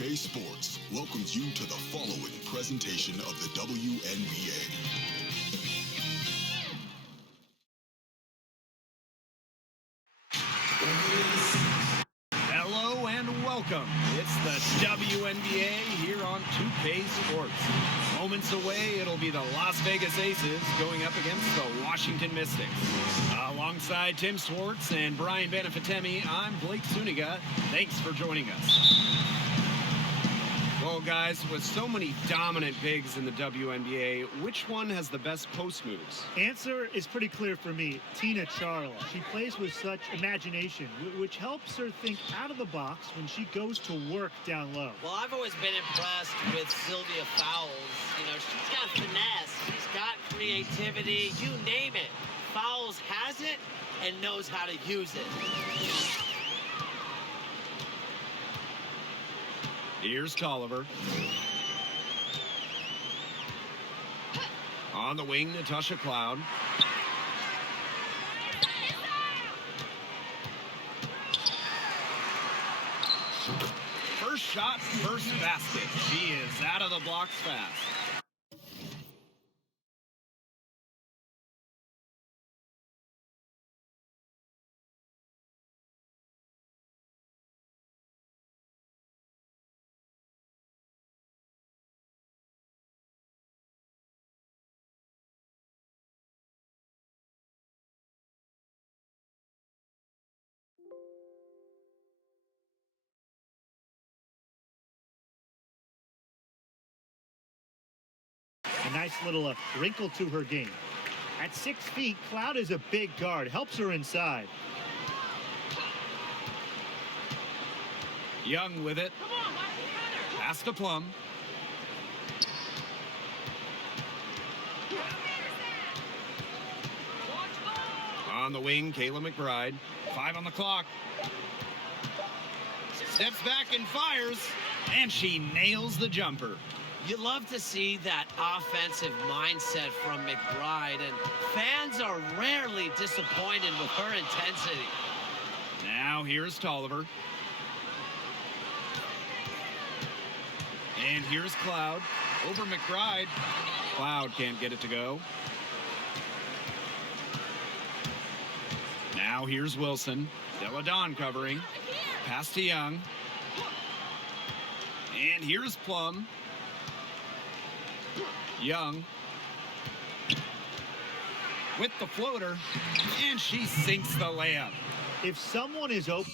2K Sports welcomes you to the following presentation of the WNBA. Hello and welcome. It's the WNBA here on 2K Sports. Moments away, it'll be the Las Vegas Aces going up against the Washington Mystics. Alongside Tim Swartz and Brian Benefitemi, I'm Blake Suniga. Thanks for joining us. Well, guys, with so many dominant bigs in the WNBA, which one has the best post moves? Answer is pretty clear for me. Tina Charla. She plays with such imagination, which helps her think out of the box when she goes to work down low. Well, I've always been impressed with Sylvia Fowles. You know, she's got finesse, she's got creativity, you name it. Fowles has it and knows how to use it. Here's Tolliver. On the wing, Natasha Cloud. First shot, first basket. She is out of the blocks fast. A nice little wrinkle to her game. At 6 feet, Cloud is a big guard, helps her inside. Young with it. Pass to Plum. On the wing, Kayla McBride. 5 on the clock. Steps back and fires, and she nails the jumper. You love to see that offensive mindset from McBride, and fans are rarely disappointed with her intensity. Now here's Tolliver. And here's Cloud. Over McBride. Cloud can't get it to go. Now here's Wilson. Deladon covering. Pass to Young. And here's Plum. Young with the floater, and she sinks the layup. If someone is open...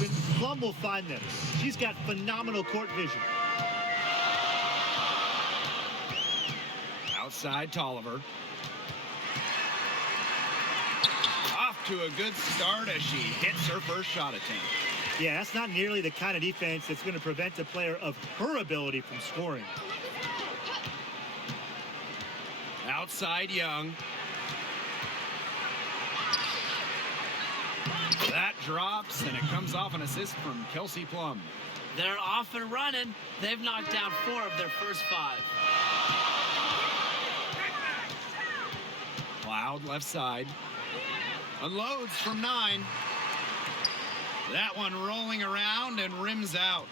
open, Plum will find them. She's got phenomenal court vision. Outside Tolliver. Off to a good start as she hits her first shot attempt. Yeah, that's not nearly the kind of defense that's going to prevent a player of her ability from scoring. Outside Young. That drops, and it comes off an assist from Kelsey Plum. They're off and running. They've knocked down 4 of their first 5. Cloud left side. Unloads from 9. That one rolling around and rims out.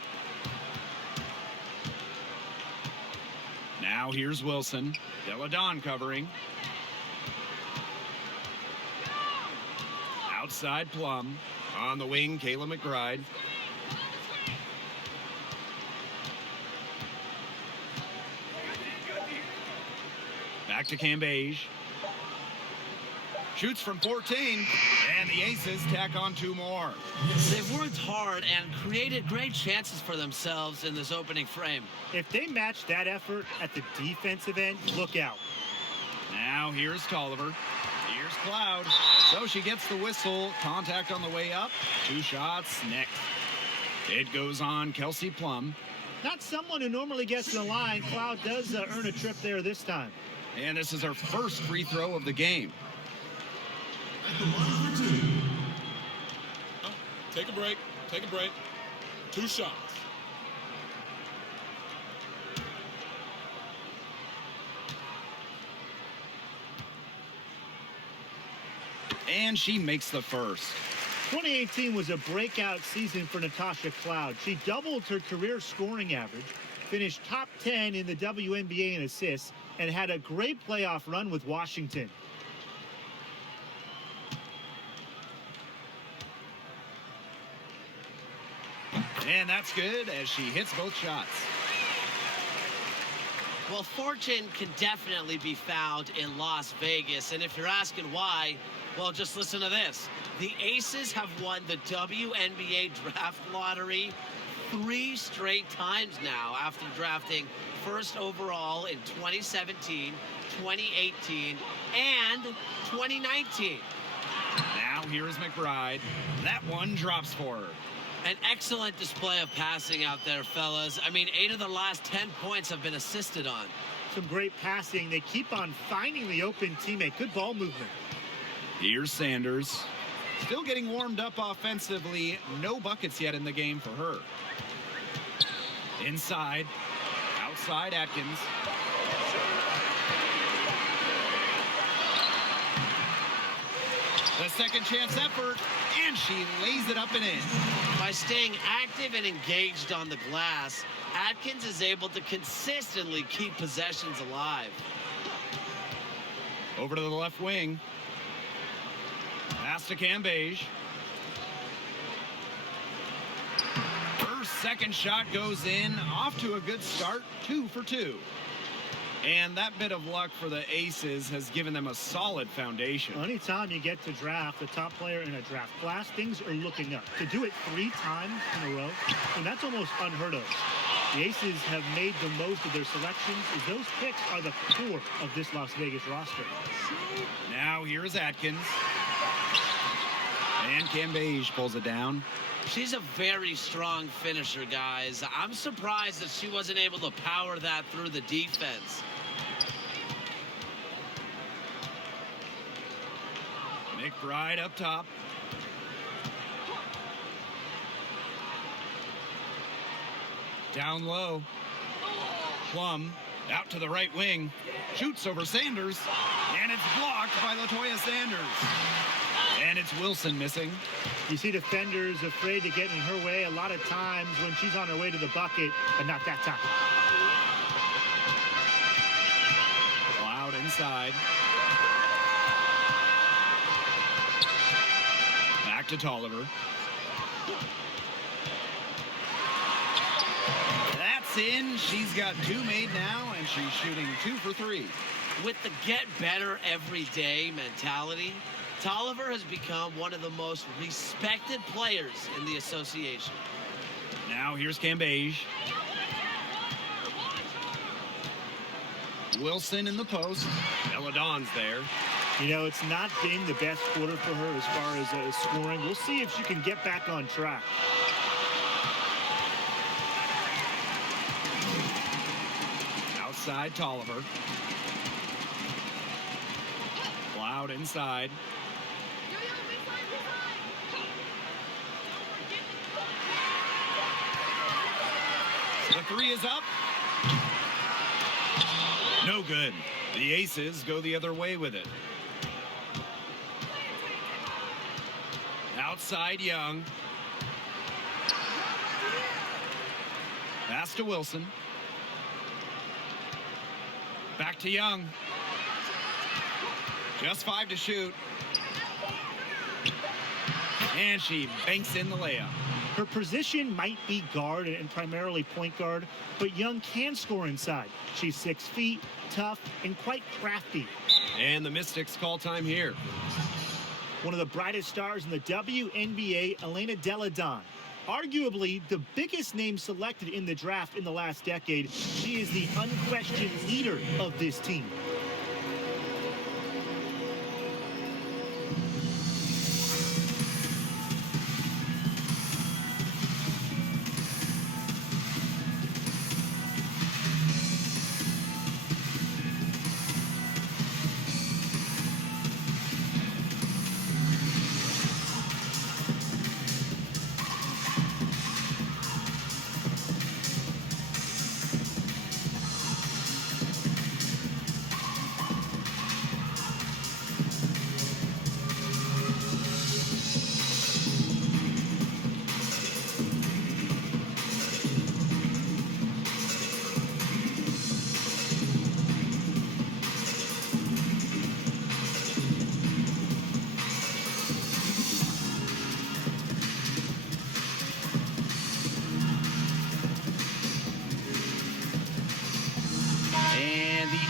Now here's Wilson. Deladon covering. Outside Plum. On the wing, Kayla McBride. Back to Cambage. Shoots from 14, and the Aces tack on 2 more. They've worked hard and created great chances for themselves in this opening frame. If they match that effort at the defensive end, look out. Now here's Tolliver. Here's Cloud. So she gets the whistle. Contact on the way up. 2 shots next. It goes on Kelsey Plum. Not someone who normally gets to the line. Cloud does earn a trip there this time. And this is her first free throw of the game. Take a break. Take a break. 2 shots. And she makes the first. 2018 was a breakout season for Natasha Cloud. She doubled her career scoring average, finished top 10 in the WNBA in assists, and had a great playoff run with Washington. And that's good as she hits both shots. Well, fortune can definitely be found in Las Vegas. And if you're asking why, well, just listen to this. The Aces have won the WNBA draft lottery 3 straight times now after drafting first overall in 2017, 2018, and 2019. Now here is McBride. That one drops for her. An excellent display of passing out there, fellas. I mean, 8 of the last 10 points have been assisted on. Some great passing. They keep on finding the open teammate. Good ball movement. Here's Sanders. Still getting warmed up offensively. No buckets yet in the game for her. Inside. Outside Atkins. The second chance effort, and she lays it up and in. By staying active and engaged on the glass, Atkins is able to consistently keep possessions alive. Over to the left wing. Pass to Cambage. Her second shot goes in. Off to a good start. 2 for 2. And that bit of luck for the Aces has given them a solid foundation. Well, anytime you get to draft the top player in a draft class, things are looking up. To do it 3 times in a row, and that's almost unheard of. The Aces have made the most of their selections, as those picks are the core of this Las Vegas roster. Now here is Atkins. And Cambage pulls it down. She's a very strong finisher, guys. I'm surprised that she wasn't able to power that through the defense. McBride up top. Down low. Plum out to the right wing. Shoots over Sanders. And it's blocked by LaToya Sanders. And it's Wilson missing. You see defenders afraid to get in her way a lot of times when she's on her way to the bucket, but not that time. Cloud inside. Back to Tolliver. That's in. She's got 2 made now, and she's shooting 2 for 3. With the get better every day mentality, Tolliver has become one of the most respected players in the association. Now here's Cambage. Wilson in the post. Deladon's there. You know, it's not been the best quarter for her as far as scoring. We'll see if she can get back on track. Outside Tolliver. Loud inside. The three is up. No good. The Aces go the other way with it. Outside Young. Pass to Wilson. Back to Young. Just 5 to shoot. And she banks in the layup. Her position might be guard and primarily point guard, but Young can score inside. She's 6 feet, tough, and quite crafty. And the Mystics call time here. One of the brightest stars in the WNBA, Elena Deladon. Arguably the biggest name selected in the draft in the last decade. She is the unquestioned leader of this team.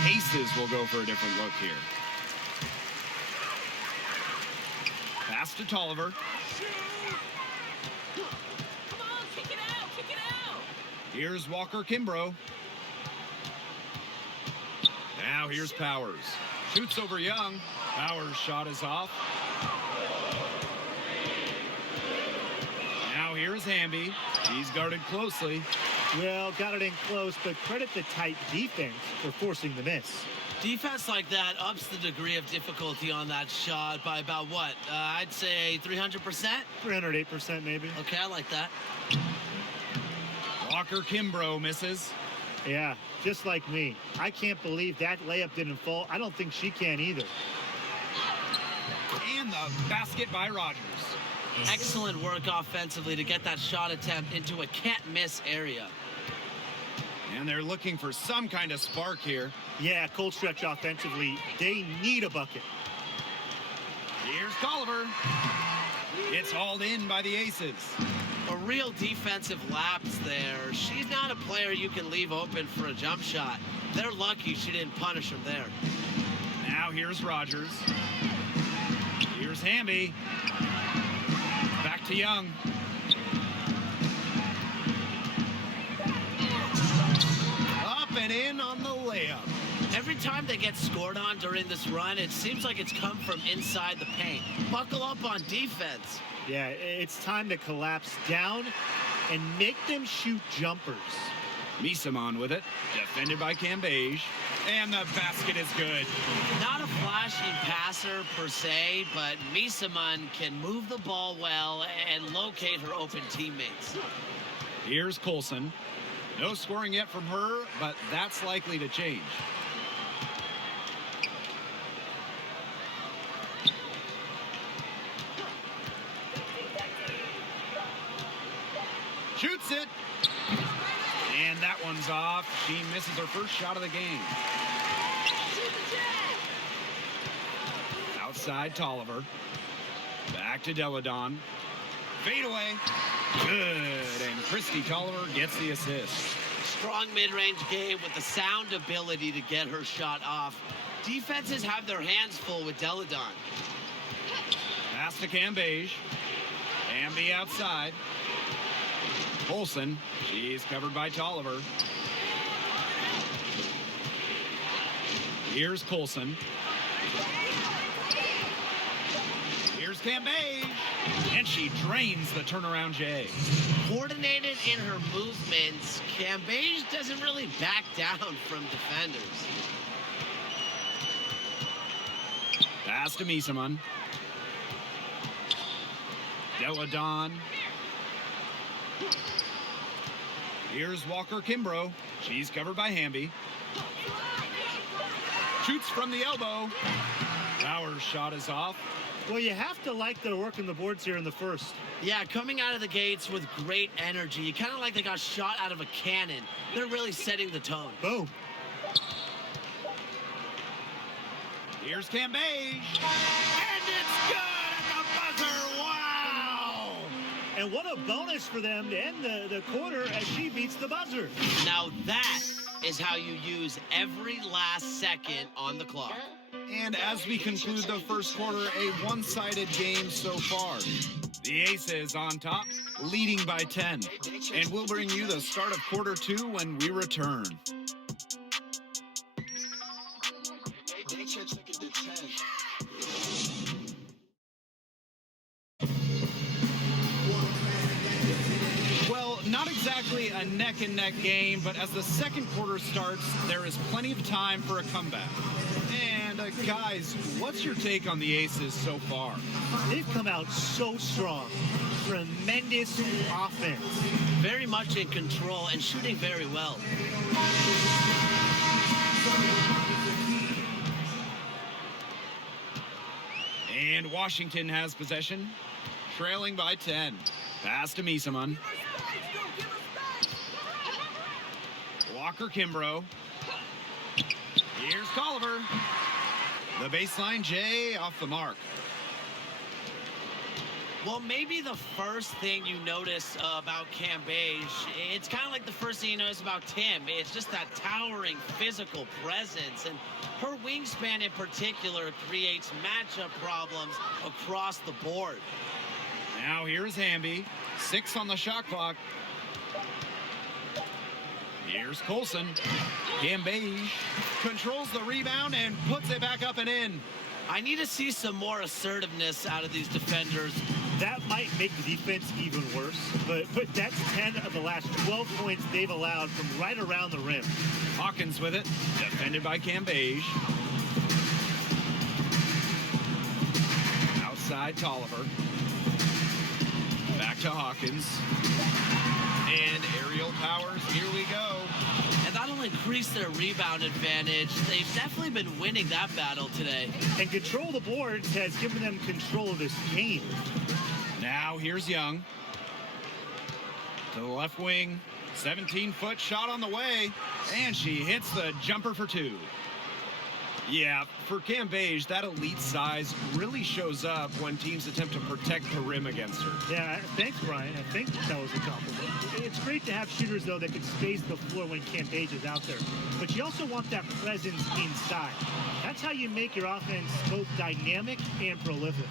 Aces will go for a different look here. Pass to Tolliver. Come on, kick it out, kick it out. Here's Walker Kimbrough. Now here's Powers. Shoots over Young. Powers' shot is off. Now here's Hamby. He's guarded closely. Well, got it in close, but credit the tight defense for forcing the miss. Defense like that ups the degree of difficulty on that shot by about what? I'd say 300%? 308% maybe. Okay, I like that. Walker Kimbrough misses. Yeah, just like me. I can't believe that layup didn't fall. I don't think she can either. And the basket by Rogers. Excellent work offensively to get that shot attempt into a can't-miss area. And they're looking for some kind of spark here. Yeah, cold stretch offensively. They need a bucket. Here's Tolliver. It's hauled in by the Aces. A real defensive lapse there. She's not a player you can leave open for a jump shot. They're lucky she didn't punish him there. Now here's Rogers. Here's Hamby. Back to Young. Up and in on the layup. Every time they get scored on during this run, it seems like it's come from inside the paint. Buckle up on defense. Yeah, it's time to collapse down and make them shoot jumpers. Misamon with it. Defended by Cambage. And the basket is good. Not a flashy passer per se, but Misamon can move the ball well and locate her open teammates. Here's Colson. No scoring yet from her, but that's likely to change. Shoots it. And that one's off. She misses her first shot of the game. Outside Tolliver. Back to Deladon. Fade away. Good. And Christy Tolliver gets the assist. Strong mid-range game with the sound ability to get her shot off. Defenses have their hands full with Deladon. Pass to Cambage. Amby outside. Olsen. She's covered by Tolliver. Here's Colson. Here's Cambage. And she drains the turnaround J. Coordinated in her movements, Cambage doesn't really back down from defenders. Pass to Misaman. Deladon. Here's Walker Kimbrough. She's covered by Hamby. Shoots from the elbow. Bauer's shot is off. Well, you have to like their work in the boards here in the first. Yeah, coming out of the gates with great energy, kind of like they got shot out of a cannon. They're really setting the tone. Boom. Here's Cambage. And it's good at the buzzer. Wow! And what a bonus for them to end the quarter as she beats the buzzer. Now that is how you use every last second on the clock. And as we conclude the first quarter, a one-sided game so far. The Aces on top, leading by 10. And we'll bring you the start of quarter 2 when we return. Well, not exactly a neck-and-neck game, but as the second quarter starts, there is plenty of time for a comeback. And guys, what's your take on the Aces so far? They've come out so strong. Tremendous offense. Very much in control and shooting very well. And Washington has possession, trailing by 10. Pass to Misaman. Walker Kimbrough. Here's Tolliver. The baseline J off the mark. Well, maybe the first thing you notice about Cambage, it's kind of like the first thing you notice about Tim. It's just that towering physical presence. And her wingspan in particular creates matchup problems across the board. Now here's Hamby. 6 on the shot clock. Here's Colson. Cambage controls the rebound and puts it back up and in. I need to see some more assertiveness out of these defenders. That might make the defense even worse, but that's 10 of the last 12 points they've allowed from right around the rim. Hawkins with it, defended by Cambage. Outside Tolliver. Back to Hawkins. And aerial powers, here we go. And that'll increase their rebound advantage. They've definitely been winning that battle today. And control the boards has given them control of this game. Now here's Young. To the left wing. 17-foot shot on the way. And she hits the jumper for 2. Yeah, for Cambage, that elite size really shows up when teams attempt to protect the rim against her. Yeah, thanks, Brian. I think that was a compliment. It's great to have shooters, though, that can space the floor when Cambage is out there. But you also want that presence inside. That's how you make your offense both dynamic and prolific.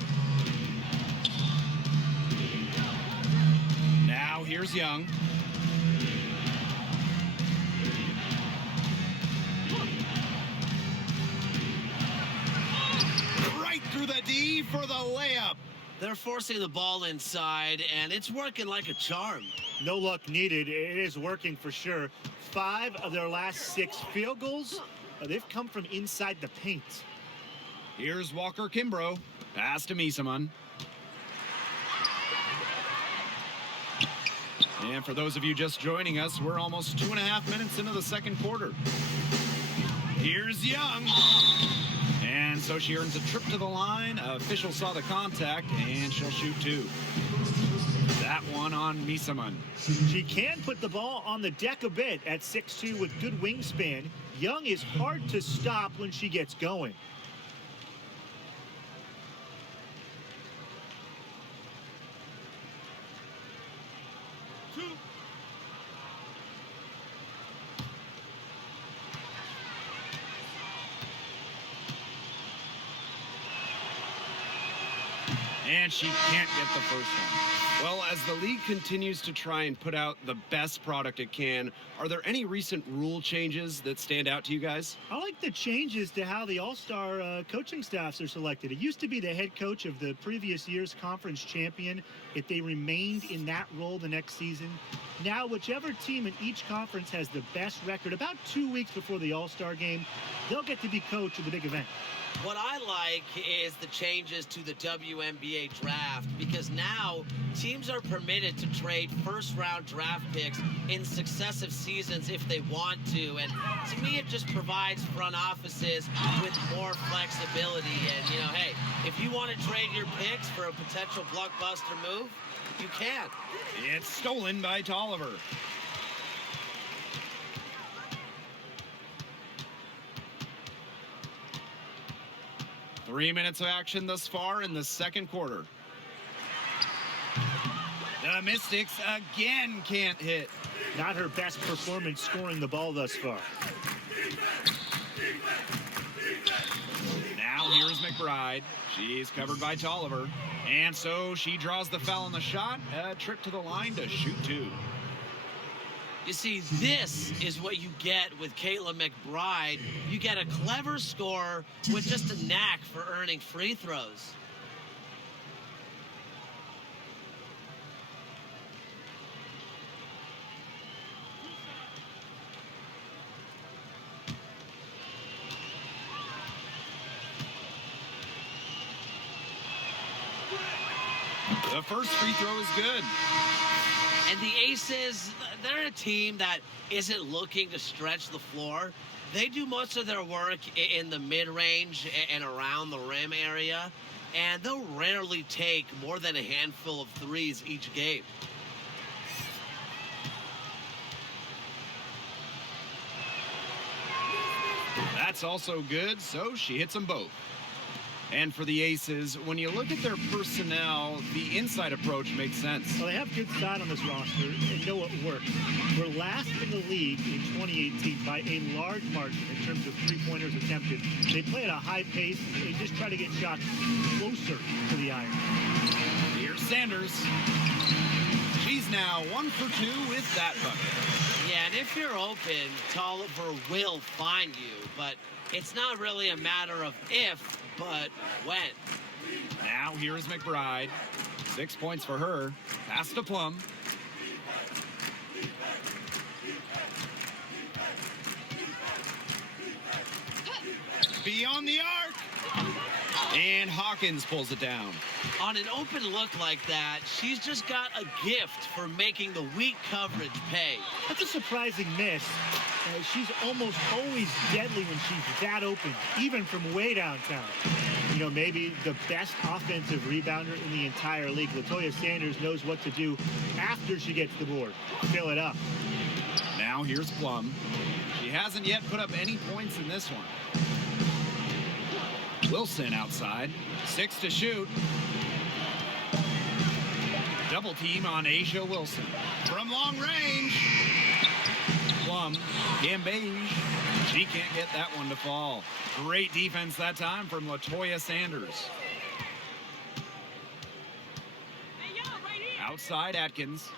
Now here's Young. Right through the D for the layup. They're forcing the ball inside, and it's working like a charm. No luck needed. It is working for sure. 5 of their last 6 field goals, they've come from inside the paint. Here's Walker Kimbrough. Pass to Misaman. And for those of you just joining us, we're almost 2.5 minutes into the second quarter. Here's Young. And so she earns a trip to the line. Official saw the contact, and she'll shoot 2. That one on Misaman. She can put the ball on the deck a bit at 6'2" with good wingspan. Young is hard to stop when she gets going. And she can't get the first one. Well, as the league continues to try and put out the best product it can, are there any recent rule changes that stand out to you guys? I like the changes to how the all-star coaching staffs are selected. It used to be the head coach of the previous year's conference champion if they remained in that role the next season. Now, whichever team in each conference has the best record, about 2 weeks before the all-star game, they'll get to be coach of the big event. What I like is the changes to the WNBA draft, because now teams are permitted to trade first-round draft picks in successive seasons if they want to. And to me, it just provides front offices with more flexibility. And, you know, hey, if you want to trade your picks for a potential blockbuster move, you can. It's stolen by Tolliver. Three minutes of action thus far in the second quarter. The Mystics again can't hit. Not her best performance scoring the ball thus far. Now here's McBride. She's covered by Tolliver. And so she draws the foul on the shot. A trip to the line to shoot two. You see, this is what you get with Kayla McBride. You get a clever scorer with just a knack for earning free throws. The first free throw is good. And the Aces, they're a team that isn't looking to stretch the floor. They do most of their work in the mid-range and around the rim area, and they'll rarely take more than a handful of threes each game. That's also good, so she hits them both. And for the Aces, when you look at their personnel, the inside approach makes sense. Well, they have good side on this roster and know it works. We're last in the league in 2018 by a large margin in terms of three-pointers attempted. They play at a high pace. They just try to get shots closer to the iron. Here's Sanders. She's now 1 for 2 with that bucket. Yeah, and if you're open, Tolliver will find you, but it's not really a matter of if, but when. Now here's McBride. 6 points for her. Pass to Plum. Beyond the arc. And Hawkins pulls it down. On an open look like that, she's just got a gift for making the weak coverage pay. That's a surprising miss. She's almost always deadly when she's that open, even from way downtown. You know, maybe the best offensive rebounder in the entire league. Latoya Sanders knows what to do after she gets the board. Fill it up. Now here's Plum. She hasn't yet put up any points in this one. Wilson outside. 6 to shoot. Double team on Asia Wilson. From long range. Plum. Gambage. She can't get that one to fall. Great defense that time from Latoya Sanders. Hey, yo, right here. Outside Atkins.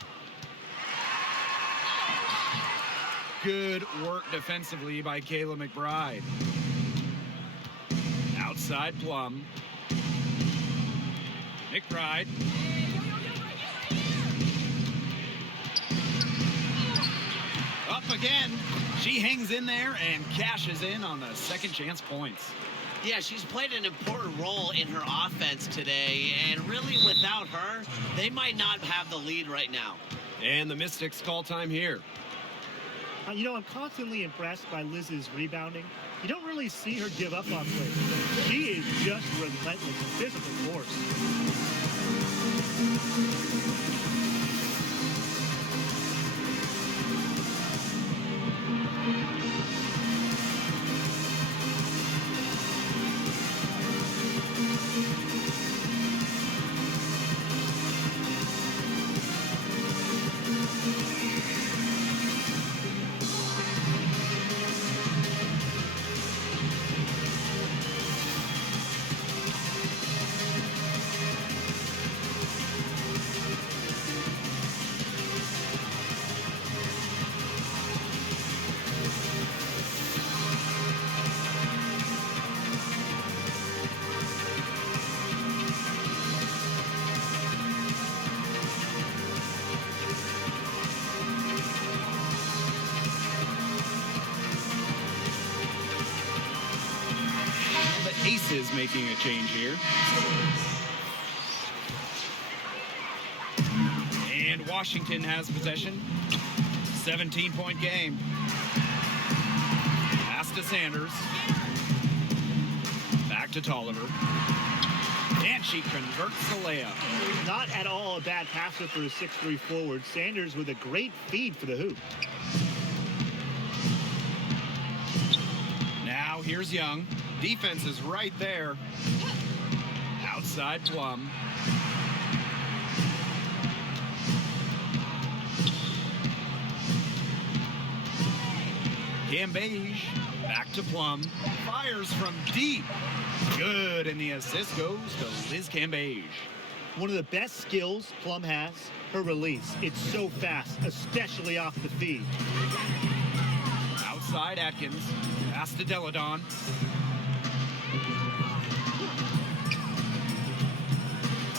Good work defensively by Kayla McBride. Outside Plum. McBride. Hey, yo, right here. Up again. She hangs in there and cashes in on the second chance points. Yeah, she's played an important role in her offense today, and really without her, they might not have the lead right now. And the Mystics call time here. You know, I'm constantly impressed by Liz's rebounding. You don't really see her give up on plays. She is just relentless, physical force. Aces making a change here. And Washington has possession. 17-point game. Pass to Sanders. Back to Tolliver. And she converts the layup. Not at all a bad passer for a 6'3" forward. Sanders with a great feed for the hoop. Now here's Young. Defense is right there. Outside Plum. Gambage. Back to Plum. Fires from deep. Good, and the assist goes to Liz Cambage. One of the best skills Plum has, her release. It's so fast, especially off the feed. Outside Atkins. Pass to Deladon.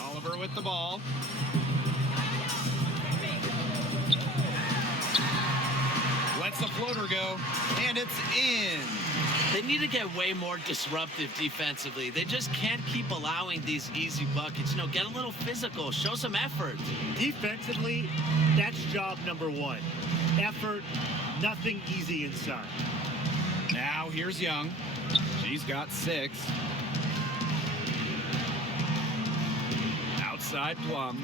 Oliver with the ball. Lets the floater go, and it's in. They need to get way more disruptive defensively. They just can't keep allowing these easy buckets. You know, get a little physical, show some effort. Defensively, that's job number one. Effort, nothing easy inside. Now here's Young. She's got 6. Outside Plum.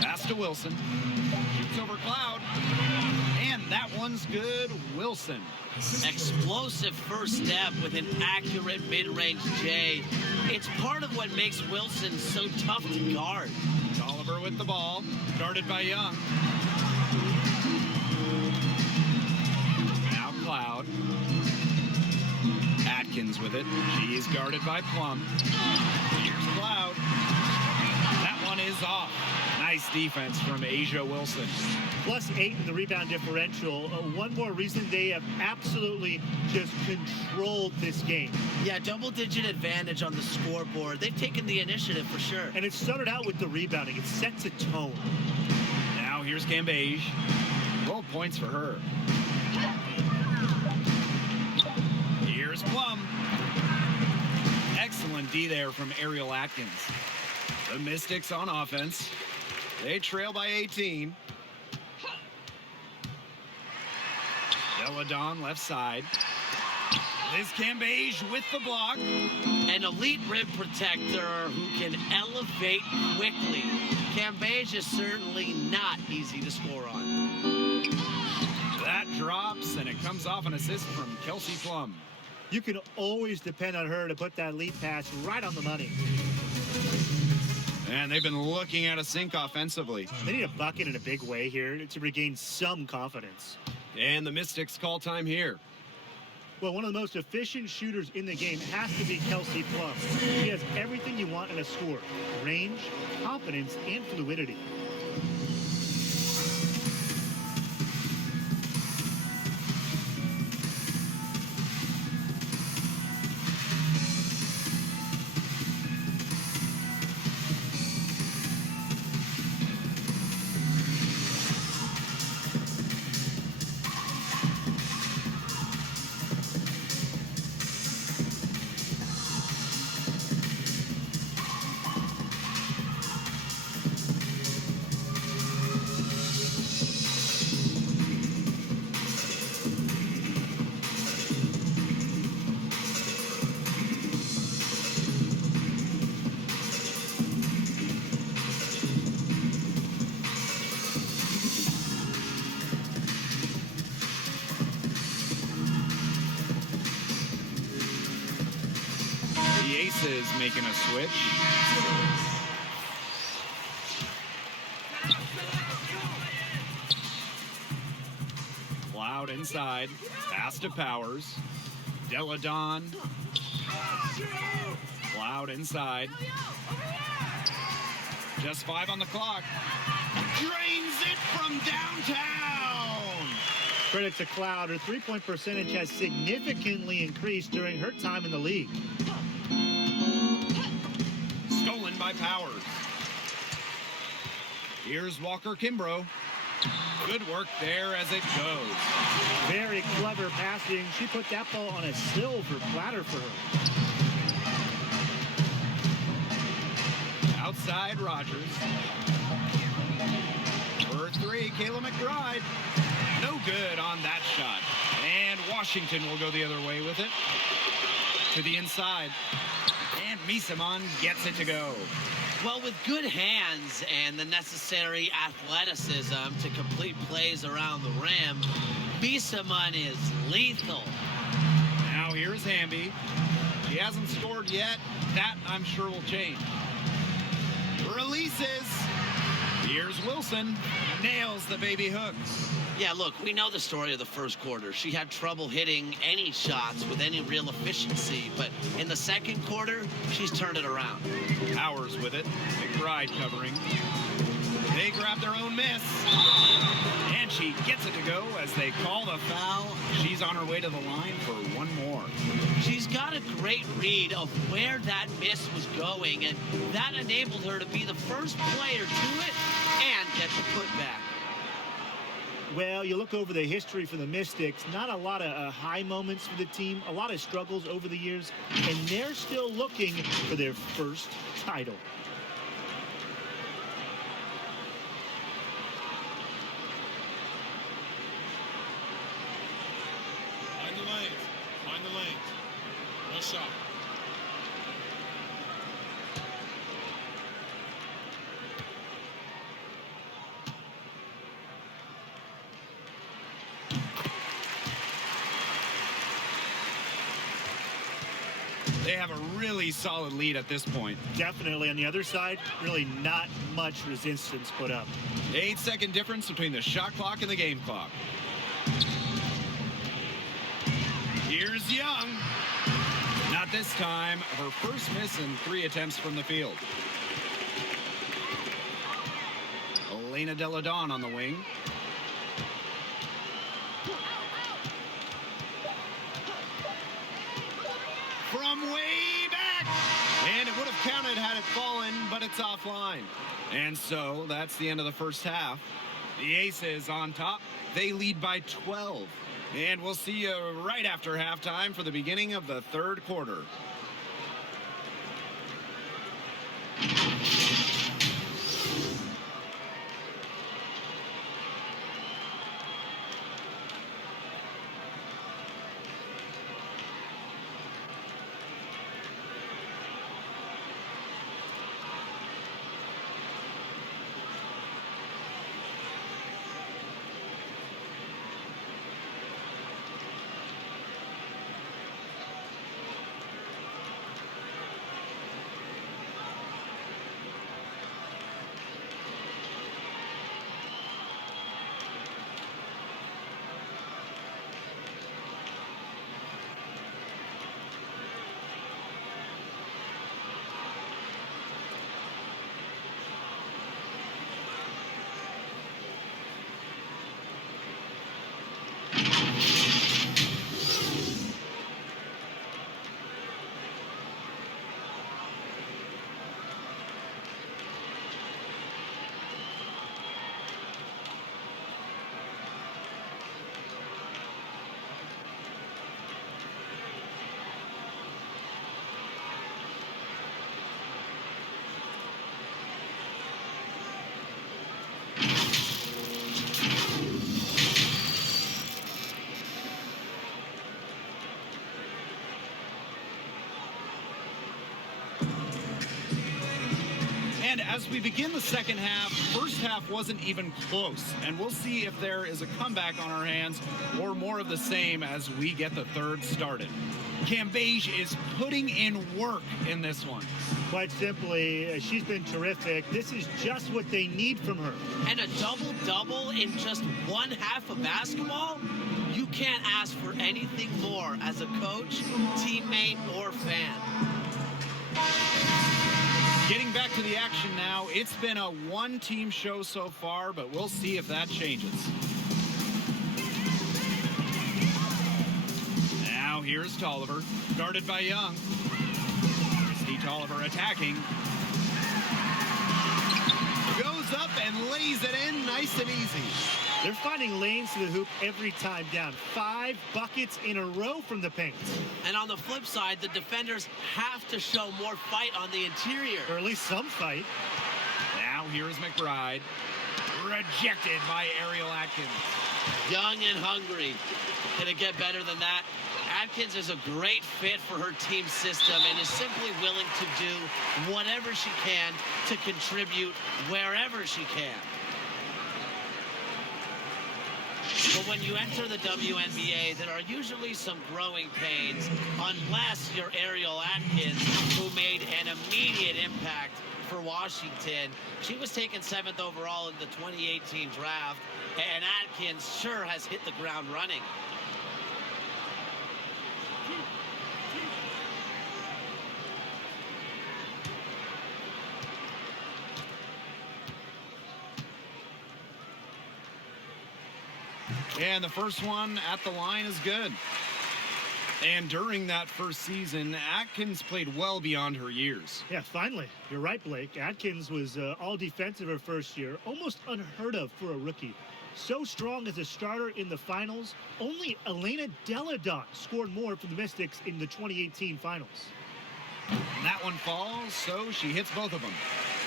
Pass to Wilson. Shoots over Cloud. And that one's good. Wilson. Explosive first step with an accurate mid-range J. It's part of what makes Wilson so tough to guard. Oliver with the ball. Guarded by Young. Now Cloud. Atkins with it. She's guarded by Plum. Here's Cloud. That one is off. Nice defense from Asia Wilson. +8 in the rebound differential. One more reason they have absolutely just controlled this game. Yeah, double-digit advantage on the scoreboard. They've taken the initiative for sure. And it started out with the rebounding. It sets a tone. Now here's Cambage. 12 points for her. Here's Plum. Excellent D there from Ariel Atkins. The Mystics on offense. They trail by 18. Deladon left side. Liz Cambage with the block. An elite rim protector who can elevate quickly. Cambage is certainly not easy to score on. That drops, and it comes off an assist from Kelsey Plum. You can always depend on her to put that lead pass right on the money. And they've been looking at a sink offensively. They need a bucket in a big way here to regain some confidence. And the Mystics call time here. Well, one of the most efficient shooters in the game has to be Kelsey Plum. She has everything you want in a score: range, confidence, and fluidity. The Aces making a switch. Cloud inside. Pass to Powers. Deladon. Cloud inside. Just 5 on the clock. Drains it from downtown. Credit to Cloud. Her three-point percentage has significantly increased during her time in the league. Stolen by Powers. Here's Walker Kimbrough. Good work there as it goes. Very clever passing. She put that ball on a silver platter for her. side, Rogers. For three, Kayla McBride. No good on that shot. And Washington will go the other way with it. To the inside. And Misaman gets it to go. Well, with good hands and the necessary athleticism to complete plays around the rim, Misaman is lethal. Now here's Hamby. He hasn't scored yet. That, I'm sure, will change. Releases. Here's Wilson. Nails the baby hook. Yeah, look, we know the story of the first quarter. She had trouble hitting any shots with any real efficiency, but in the second quarter, she's turned it around. Powers with it. McBride covering. They grab their own miss. And she gets it to go as they call the foul. She's on her way to the line for one more. She's got a great read of where that miss was going, and that enabled her to be the first player to it and get the putback. Well, you look over the history for the Mystics, not a lot of high moments for the team, a lot of struggles over the years, and they're still looking for their first title. Find the lanes. Find the lanes. No shot. They have a really solid lead at this point. Definitely on the other side, really not much resistance put up. 8-second difference between the shot clock and the game clock. Here's Young. Not this time. Her first miss in 3 attempts from the field. Elena Deladon on the wing. From way back. And it would have counted had it fallen, but it's offline. And so that's the end of the first half. The Aces on top. They lead by 12. And we'll see you right after halftime for the beginning of the third quarter. And as we begin the second half, first half wasn't even close. And we'll see if there is a comeback on our hands or more of the same as we get the third started. Cambage is putting in work in this one. Quite simply, she's been terrific. This is just what they need from her. And a double-double in just one half of basketball? You can't ask for anything more as a coach, teammate, or fan. Getting back to the action now. It's been a one-team show so far, but we'll see if that changes. Now here's Tolliver, guarded by Young. Christy Tolliver attacking. Goes up and lays it in nice and easy. They're finding lanes to the hoop every time down. 5 buckets in a row from the paint. And on the flip side, the defenders have to show more fight on the interior. Or at least some fight. Now here's McBride. Rejected by Ariel Atkins. Young and hungry. Can it get better than that? Atkins is a great fit for her team system and is simply willing to do whatever she can to contribute wherever she can. But when you enter the WNBA, there are usually some growing pains, unless you're Ariel Atkins, who made an immediate impact for Washington. She was taken 7th overall in the 2018 draft, and Atkins sure has hit the ground running. And the first one at the line is good. And during that first season, Atkins played well beyond her years. Yeah, finally. You're right, Blake. Atkins was all defensive her first year. Almost unheard of for a rookie. So strong as a starter in the finals, only Elena Deladon scored more for the Mystics in the 2018 finals. And that one falls, so she hits both of them.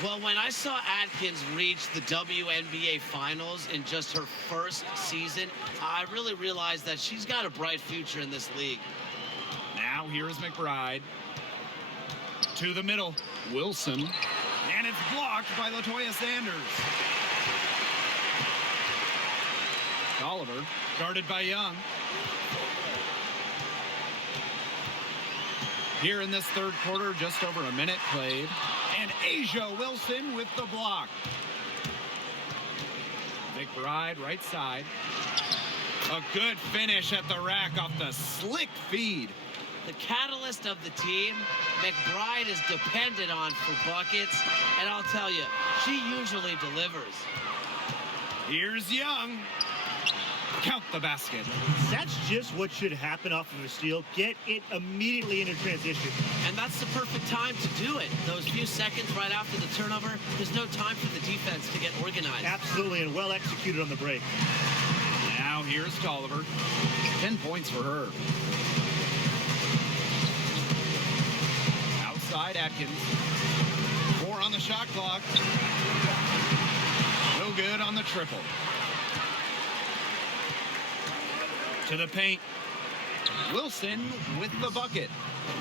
Well, when I saw Atkins reach the WNBA finals in just her first season, I really realized that she's got a bright future in this league. Now here's McBride. To the middle. Wilson. And it's blocked by LaToya Sanders. Oliver, guarded by Young. Here in this third quarter, just over a minute played. And Asia Wilson with the block. McBride, right side. A good finish at the rack off the slick feed. The catalyst of the team, McBride is dependent on for buckets, and I'll tell you, she usually delivers. Here's Young. Count the basket. That's just what should happen off of a steal. Get it immediately into transition. And that's the perfect time to do it. Those few seconds right after the turnover, there's no time for the defense to get organized. Absolutely, and well executed on the break. Now here's Tolliver. 10 points for her. Outside Atkins. 4 on the shot clock. No good on the triple. To the paint. Wilson with the bucket.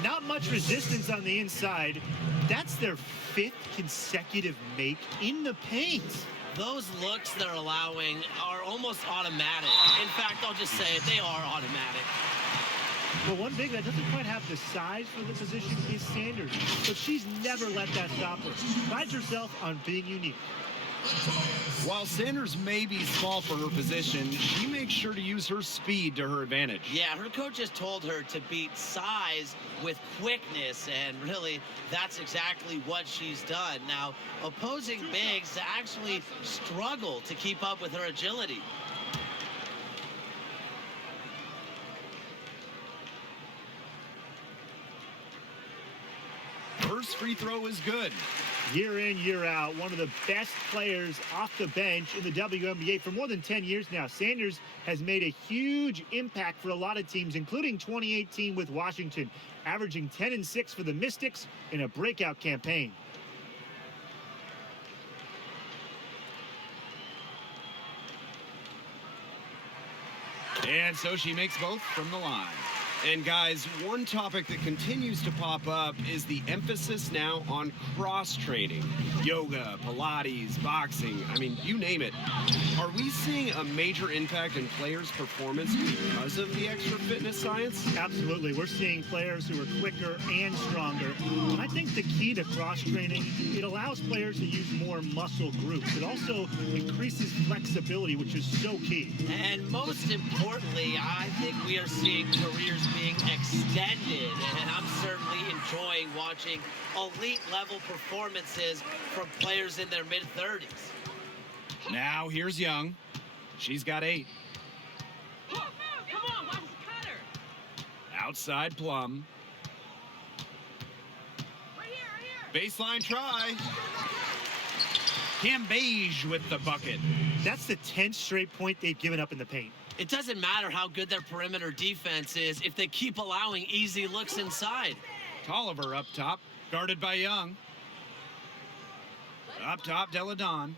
Not much resistance on the inside. That's their 5th consecutive make in the paint. Those looks they're allowing are almost automatic. In fact, I'll just say it, they are automatic. Well, one big that doesn't quite have the size for the position is Sanders, but she's never let that stop her. Prides herself on being unique. While Sanders may be small for her position, she makes sure to use her speed to her advantage. Yeah, her coach has told her to beat size with quickness, and really, that's exactly what she's done. Now, opposing bigs actually struggle to keep up with her agility. First free throw is good. Year in, year out, one of the best players off the bench in the WNBA for more than 10 years now. Sanders has made a huge impact for a lot of teams, including 2018 with Washington, averaging 10 and 6 for the Mystics in a breakout campaign. And so she makes both from the line. And guys, one topic that continues to pop up is the emphasis now on cross-training. Yoga, Pilates, boxing, I mean, you name it. Are we seeing a major impact in players' performance because of the extra fitness science? Absolutely. We're seeing players who are quicker and stronger. And I think the key to cross-training, it allows players to use more muscle groups. It also increases flexibility, which is so key. And most importantly, I think we are seeing careers being extended, and I'm certainly enjoying watching elite level performances from players in their mid-30s. Now here's Young. She's got 8. Come on, watch the cutter. Outside Plum. Right here. Baseline try. Cambage with the bucket. That's the 10th straight point they've given up in the paint. It doesn't matter how good their perimeter defense is if they keep allowing easy looks inside. Tolliver up top, guarded by Young. Up top, Deladon.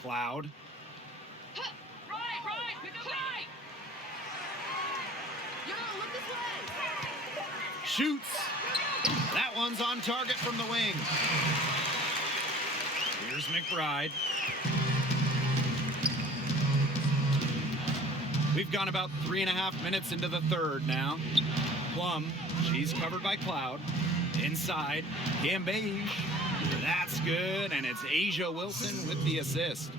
Cloud. Right, pick up right. Yo, look this way. Shoots. That one's on target from the wing. Here's McBride. We've gone about 3.5 minutes into the third now. Plum, she's covered by Cloud. Inside, Cambage. That's good, and it's Asia Wilson with the assist.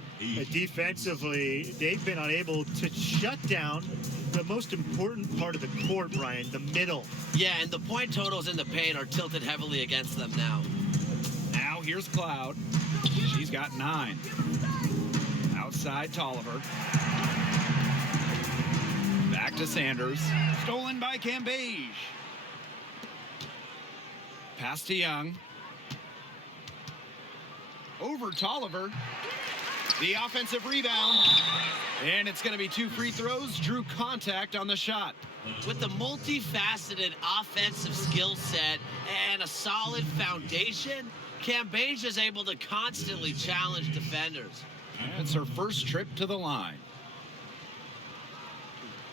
Defensively, they've been unable to shut down the most important part of the court, Brian, the middle. Yeah, and the point totals in the paint are tilted heavily against them now. Now here's Cloud. She's got 9. Outside Tolliver. Back to Sanders. Stolen by Cambage. Pass to Young. Over Tolliver. The offensive rebound. And it's going to be 2 free throws. Drew contact on the shot. With the multifaceted offensive skill set and a solid foundation, Cambage is able to constantly challenge defenders. And it's her first trip to the line.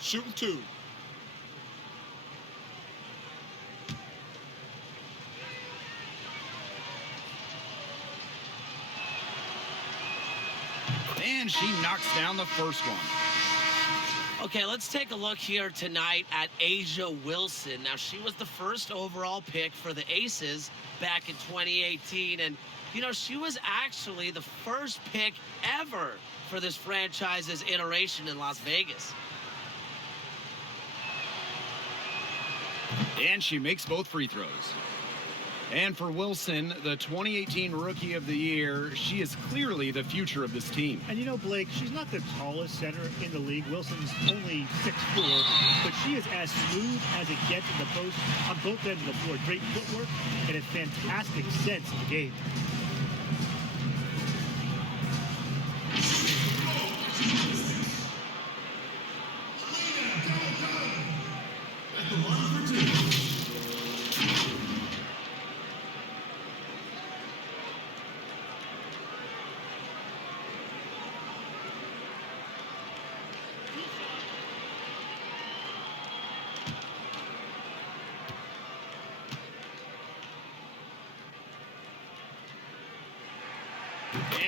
Shooting 2. And she knocks down the first one. Okay, let's take a look here tonight at Asia Wilson. Now, she was the first overall pick for the Aces back in 2018. And, you know, she was actually the first pick ever for this franchise's iteration in Las Vegas. And she makes both free throws. And for Wilson, the 2018 Rookie of the Year, she is clearly the future of this team. And you know, Blake, she's not the tallest center in the league. Wilson's only 6'4", but she is as smooth as it gets in the post on both ends of the floor. Great footwork and a fantastic sense of the game.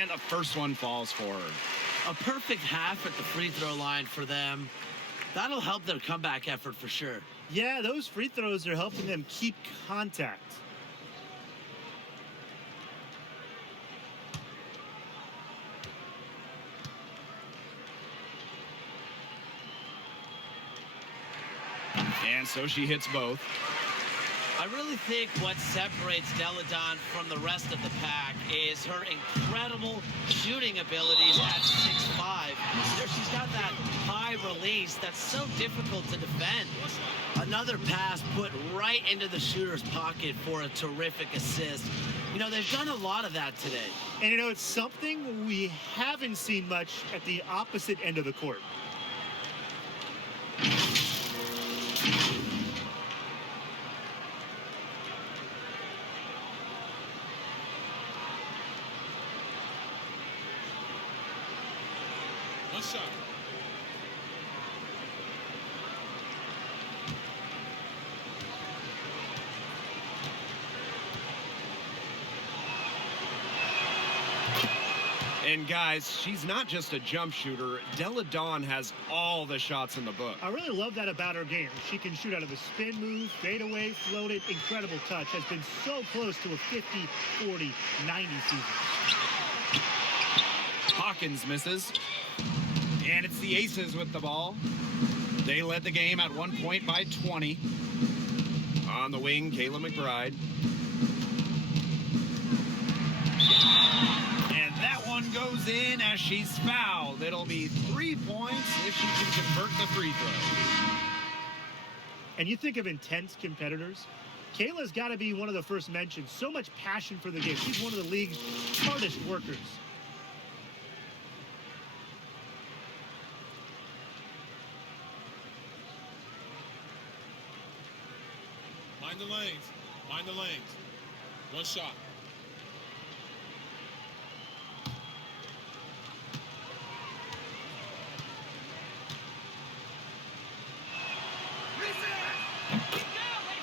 And the first one falls for her. A perfect half at the free throw line for them. That'll help their comeback effort for sure. Yeah, those free throws are helping them keep contact. And so she hits both. I really think what separates Deladon from the rest of the pack is her incredible shooting abilities at 6'5". You know, she's got that high release that's so difficult to defend. Another pass put right into the shooter's pocket for a terrific assist. You know, they've done a lot of that today. And you know, it's something we haven't seen much at the opposite end of the court. One shot. And guys, she's not just a jump shooter. Deladon has all the shots in the book. I really love that about her game. She can shoot out of a spin move, fade away, floated, incredible touch. Has been so close to a 50, 40, 90 season. Hawkins misses. And it's the Aces with the ball. They led the game at one point by 20. On the wing, Kayla McBride. And that one goes in as she's fouled. It'll be 3 points if she can convert the free throw. And you think of intense competitors, Kayla's got to be one of the first mentioned. So much passion for the game. She's one of the league's hardest workers. Mind the lanes. Mind the lanes. One shot.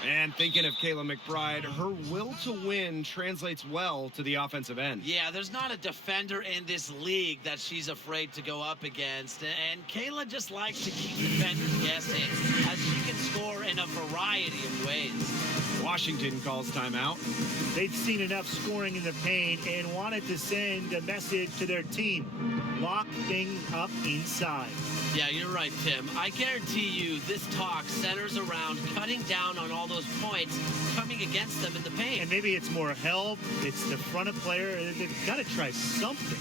And thinking of Kayla McBride, her will to win translates well to the offensive end. Yeah, there's not a defender in this league that she's afraid to go up against. And Kayla just likes to keep defenders guessing as she can score in a variety of ways. Washington calls timeout. They've seen enough scoring in the paint and wanted to send a message to their team. Lock things up inside. Yeah, you're right, Tim. I guarantee you this talk centers around cutting down on all those points coming against them in the paint. And maybe it's more help. It's the front of player. They've got to try something.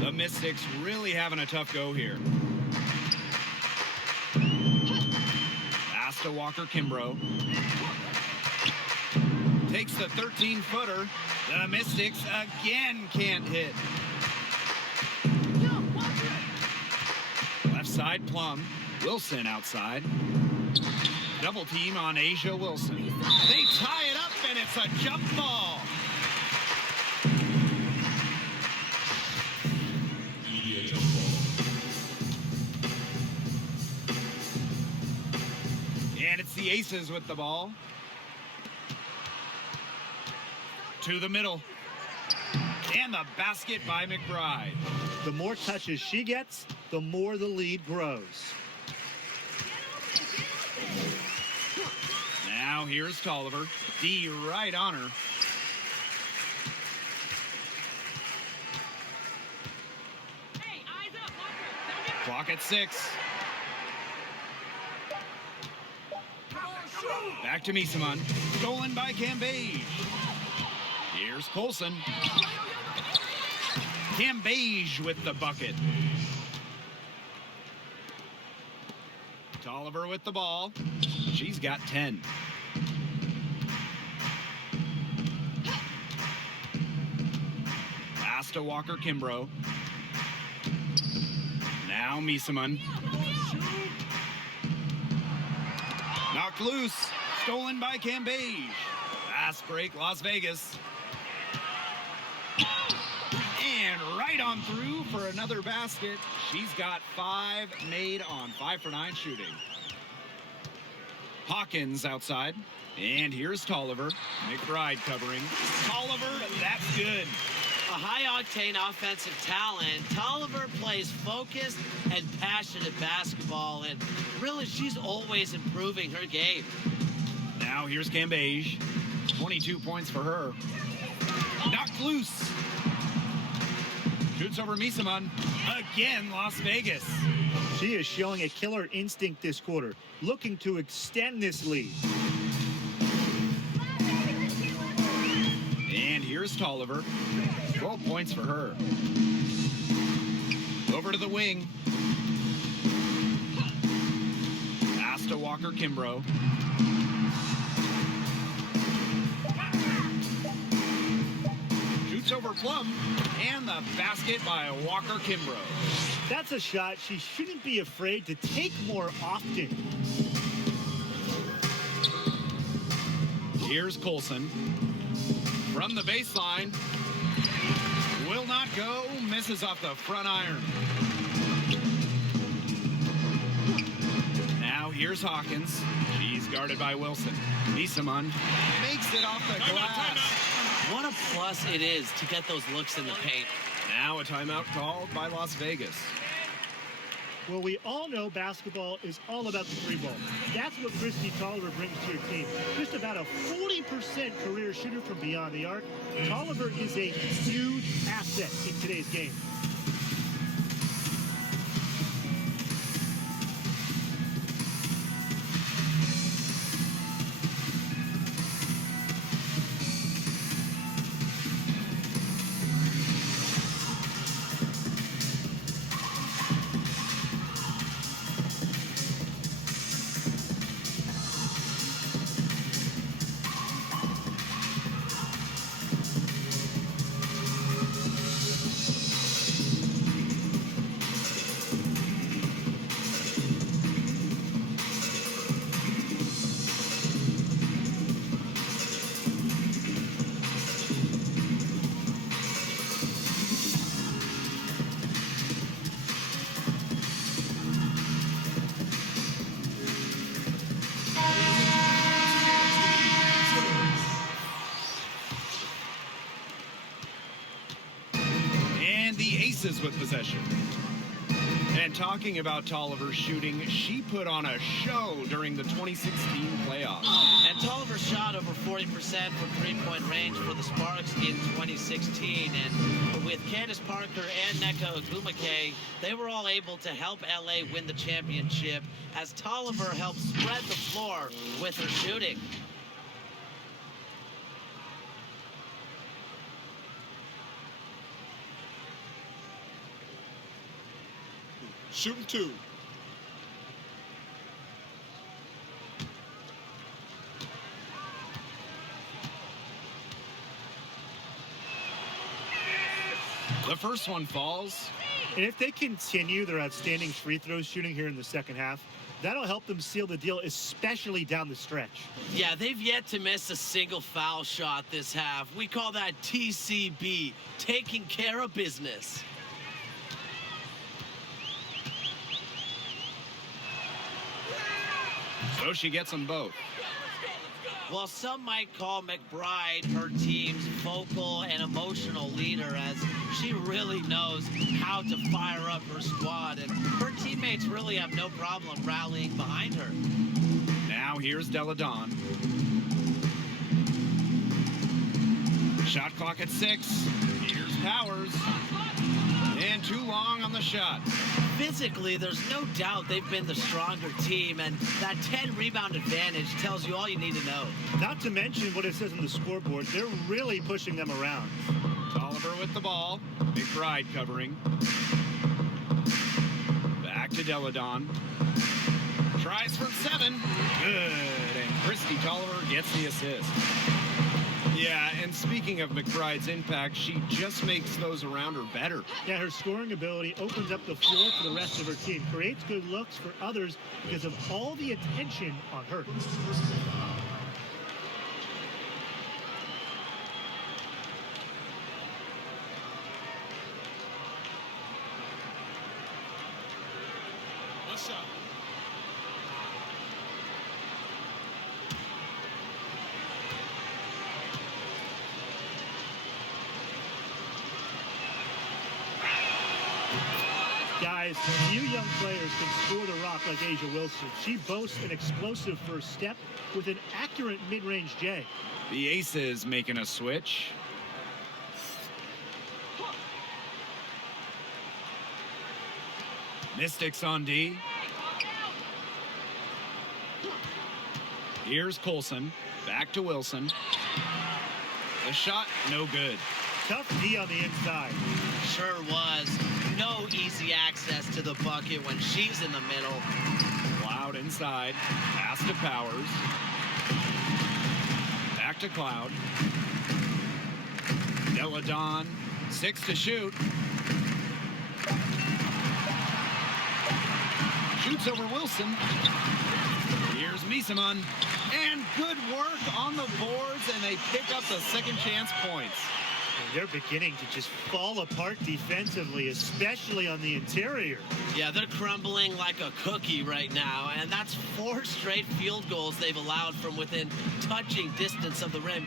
The Mystics really having a tough go here. Pass to Walker Kimbrough. Takes the 13-footer. The Mystics again can't hit. Left side, Plum. Wilson outside. Double team on Asia Wilson. They tie it up, and it's a jump ball. And it's the Aces with the ball. To the middle. And the basket by McBride. The more touches she gets, the more the lead grows. Now here's Tolliver. D right on her. Hey, eyes up, Walker. Clock at 6. Back to Misamon. Stolen by Cambage. Here's Colson. Cambage with the bucket. Tolliver with the ball. She's got 10. Pass to Walker Kimbrough. Now Misamon. Knocked loose. Stolen by Cambage. Fast break, Las Vegas. And right on through for another basket. She's got 5 made on 5 for 9 shooting. Hawkins outside. And here's Tolliver. McBride covering. Tolliver, that's good. A high-octane offensive talent. Tolliver plays focused and passionate basketball, and really she's always improving her game. Now here's Cambage. 22 points for her. Knocked loose. Shoots over Misamon. Again, Las Vegas. She is showing a killer instinct this quarter, looking to extend this lead. And here's Tolliver. 12 points for her. Over to the wing. Pass to Walker Kimbrough. Shoots over Plum. And the basket by Walker Kimbrough. That's a shot she shouldn't be afraid to take more often. Here's Colson. From the baseline. Will not go. Misses off the front iron. Now here's Hawkins. She's guarded by Wilson. Misamon makes it off the glass. What a plus it is to get those looks in the paint. Now a timeout called by Las Vegas. Well, we all know basketball is all about the three ball. That's what Christy Tolliver brings to your team. Just about a 40% career shooter from beyond the arc. Tolliver is a huge asset in today's game. With possession. And talking about Tolliver's shooting, she put on a show during the 2016 playoffs. And Tolliver shot over 40% from three-point range for the Sparks in 2016. And with Candace Parker and Nneka Ogwumike, they were all able to help LA win the championship as Tolliver helped spread the floor with her shooting. Shooting two. The first one falls. And if they continue their outstanding free throw shooting here in the second half, that'll help them seal the deal, especially down the stretch. Yeah, they've yet to miss a single foul shot this half. We call that TCB, taking care of business. So she gets them both. Well, some might call McBride her team's vocal and emotional leader, as she really knows how to fire up her squad, and her teammates really have no problem rallying behind her. Now here's Delle Donne. Shot clock at 6. Here's Powers. And too long on the shot. Physically, there's no doubt they've been the stronger team, and that 10-rebound advantage tells you all you need to know. Not to mention what it says on the scoreboard, they're really pushing them around. Tolliver with the ball. McBride covering. Back to Delle Donne. Tries from 7. Good. And Christy Tolliver gets the assist. Yeah, and speaking of McBride's impact, she just makes those around her better. Yeah, her scoring ability opens up the floor for the rest of her team, creates good looks for others because of all the attention on her. One shot. Guys, few young players can score the rock like A'ja Wilson. She boasts an explosive first step with an accurate mid-range J. The Aces making a switch. Mystics on D. Here's Colson. Back to Wilson. The shot, no good. Tough D on the inside. Sure was. No easy access to the bucket when she's in the middle. Cloud inside. Pass to Powers. Back to Cloud. Delle Donne. 6 to shoot. Shoots over Wilson. Here's Misaman. And good work on the boards, and they pick up the second chance points. And they're beginning to just fall apart defensively, especially on the interior. Yeah, they're crumbling like a cookie right now, and that's 4 straight field goals they've allowed from within touching distance of the rim.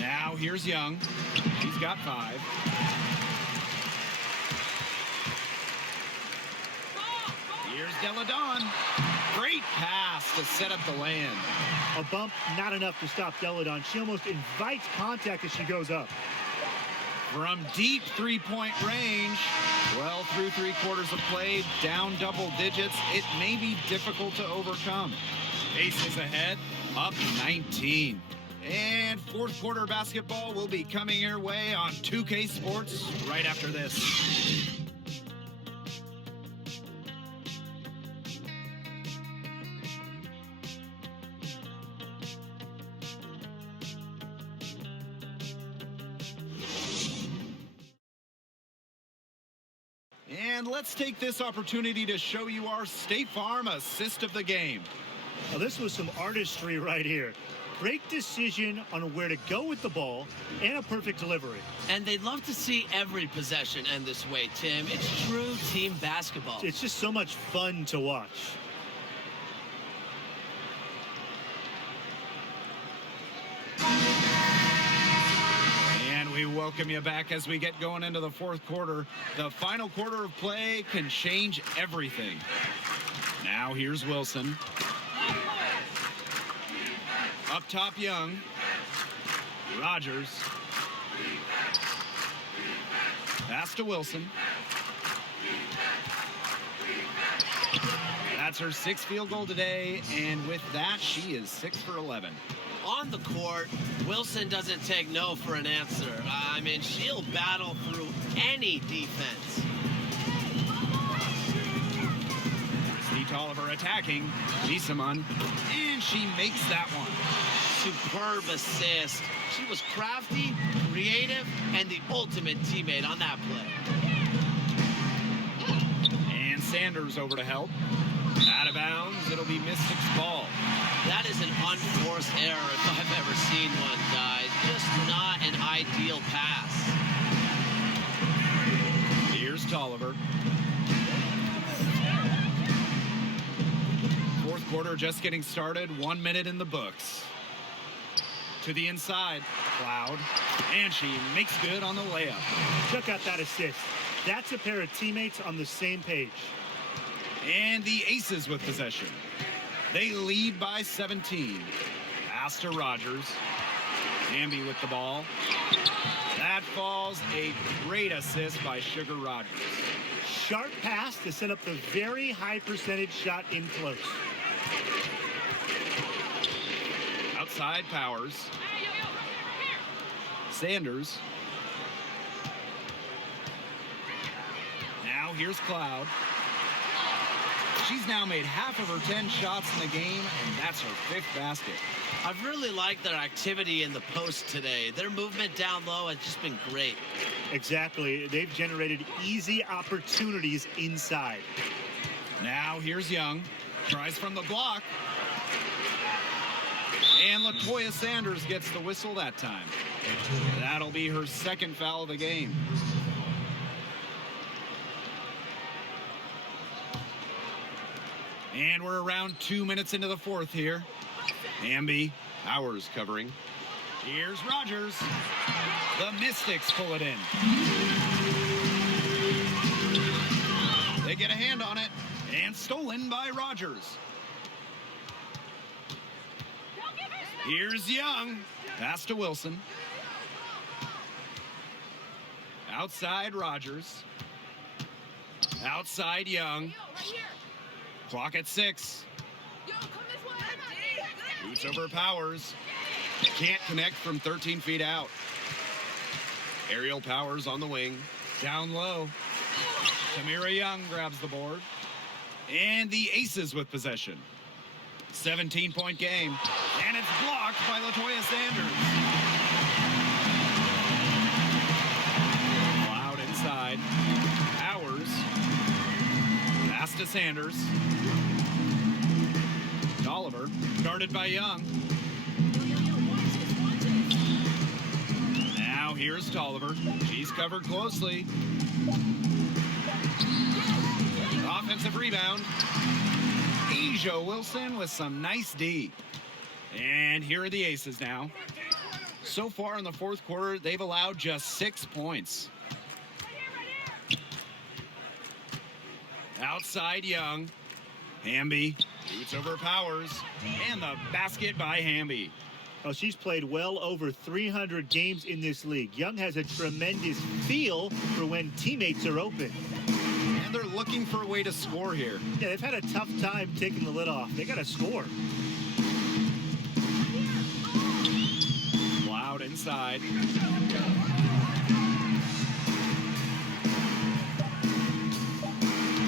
Now here's Young. He's got 5. Here's Deladon. Great pass to set up the land. A bump, not enough to stop Deladon. She almost invites contact as she goes up. From deep three-point range, well through 3/4 of play, down double digits, it may be difficult to overcome. Aces ahead, up 19. And fourth quarter basketball will be coming your way on 2K Sports right after this. And let's take this opportunity to show you our State Farm assist of the game. Now, this was some artistry right here. Great decision on where to go with the ball and a perfect delivery. And they'd love to see every possession end this way, Tim. It's true team basketball. It's just so much fun to watch. And we welcome you back as we get going into the fourth quarter. The final quarter of play can change everything. Now here's Wilson. Up top, Young. Rogers. Pass to Wilson. That's her 6th field goal today, and with that, she is 6 for 11. On the court, Wilson doesn't take no for an answer. I mean, she'll battle through any defense. Steve Tolliver attacking. Giseman, and she makes that one. Superb assist. She was crafty, creative, and the ultimate teammate on that play. And Sanders over to help. Out of bounds, it'll be Mystics' ball. That is an unforced error if I've ever seen one, guys. Just not an ideal pass. Here's Tolliver. Fourth quarter just getting started. 1 minute in the books. To the inside, Cloud, and she makes good on the layup. Check out that assist. That's a pair of teammates on the same page. And the Aces with possession. They lead by 17. Pass to Rogers. Amby with the ball. That falls. A great assist by Sugar Rogers. Sharp pass to set up the very high percentage shot in close. Outside Powers. Sanders. Now here's Cloud. She's now made half of her 10 shots in the game, and that's her 5th basket. I've really liked their activity in the post today. Their movement down low has just been great. Exactly. They've generated easy opportunities inside. Now here's Young. Tries from the block. And LaToya Sanders gets the whistle that time. That'll be her 2nd foul of the game. And we're around 2 minutes into the fourth here. Amby, Powers covering. Here's Rogers. The Mystics pull it in. They get a hand on it, and stolen by Rogers. Here's Young. Pass to Wilson. Outside Rogers. Outside Young. Clock at 6. Boots over Powers. Can't connect from 13 feet out. Aerial Powers on the wing. Down low. Tamira Young grabs the board. And the Aces with possession. 17-point game. And it's blocked by LaToya Sanders. Cloud inside. Powers. Pass to Sanders. Tolliver. Guarded by Young. Now here's Tolliver. She's covered closely. Offensive rebound. Asia Wilson with some nice D. And here are the Aces now. So far in the fourth quarter, they've allowed just 6 points. Outside Young. Hamby shoots over Powers, and the basket by Hamby. Well, she's played well over 300 games in this league. Young has a tremendous feel for when teammates are open. And they're looking for a way to score here. Yeah, they've had a tough time taking the lid off. They got to score. Loud inside.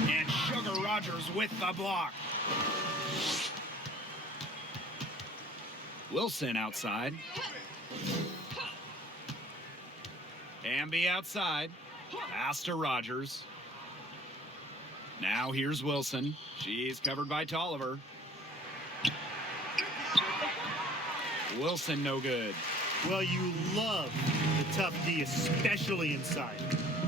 And Sugar Rogers with the block. Wilson outside. Hamby outside. Pass to Rogers. Now here's Wilson. She's covered by Tolliver. Wilson no good. Well, you love the tough D, especially inside.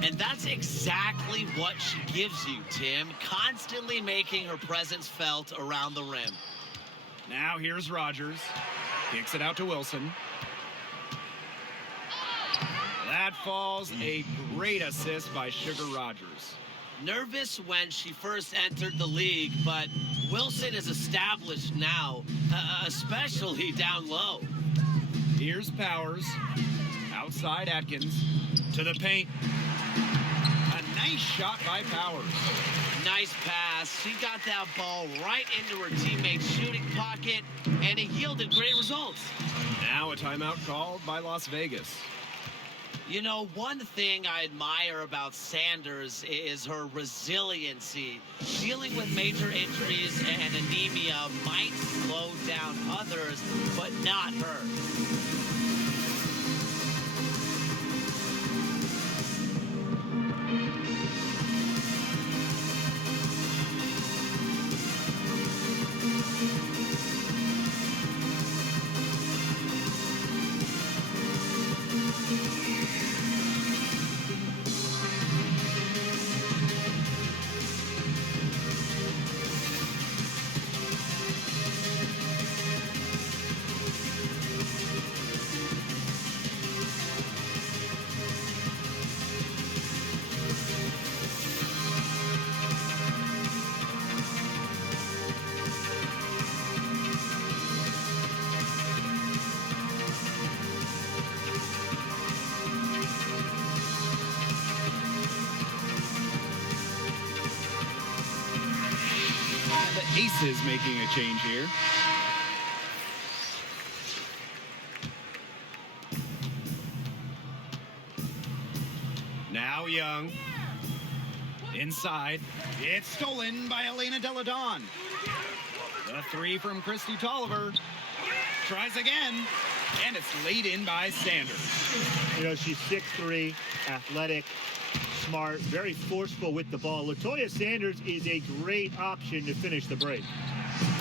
And that's exactly what she gives you, Tim. Constantly making her presence felt around the rim. Now here's Rogers. Kicks it out to Wilson. That falls. A great assist by Sugar Rogers. Nervous when she first entered the league, but Wilson is established now, especially down low. Here's Powers. Outside Atkins. To the paint. A nice shot by Powers. Nice pass. She got that ball right into her teammate's shooting pocket, and it yielded great results. Now a timeout called by Las Vegas. You know, one thing I admire about Sanders is her resiliency. Dealing with major injuries and anemia might slow down others, but not her. Aces making a change here. Now Young. Inside. It's stolen by Elena Deladon. The three from Christy Tolliver. Tries again. And it's laid in by Sanders. You know, she's 6'3", athletic, smart, very forceful with the ball. Latoya Sanders is a great option to finish the break.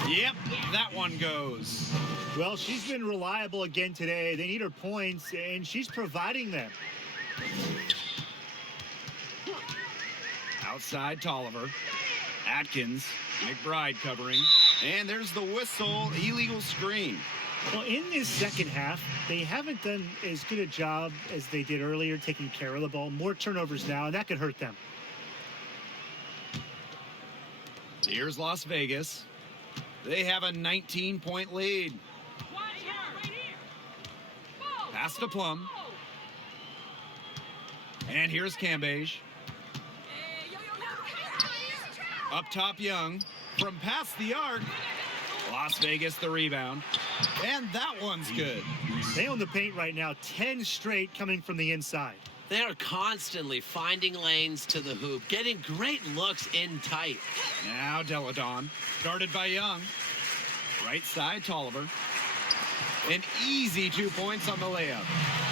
Yep, that one goes. Well, she's been reliable again today. They need her points, and she's providing them. Outside Tolliver. Atkins. McBride covering. And there's the whistle. Illegal screen. Well, in this second half, they haven't done as good a job as they did earlier taking care of the ball. More turnovers now, and that could hurt them. Here's Las Vegas. They have a 19-point lead. Pass to Plum. And here's Cambage. Up top Young. From past the arc. Las Vegas the rebound. And that one's good. They own the paint right now. 10 straight coming from the inside. They are constantly finding lanes to the hoop, getting great looks in tight. Now Deladon. Guarded by Young. Right side Tolliver. An easy 2 points on the layup.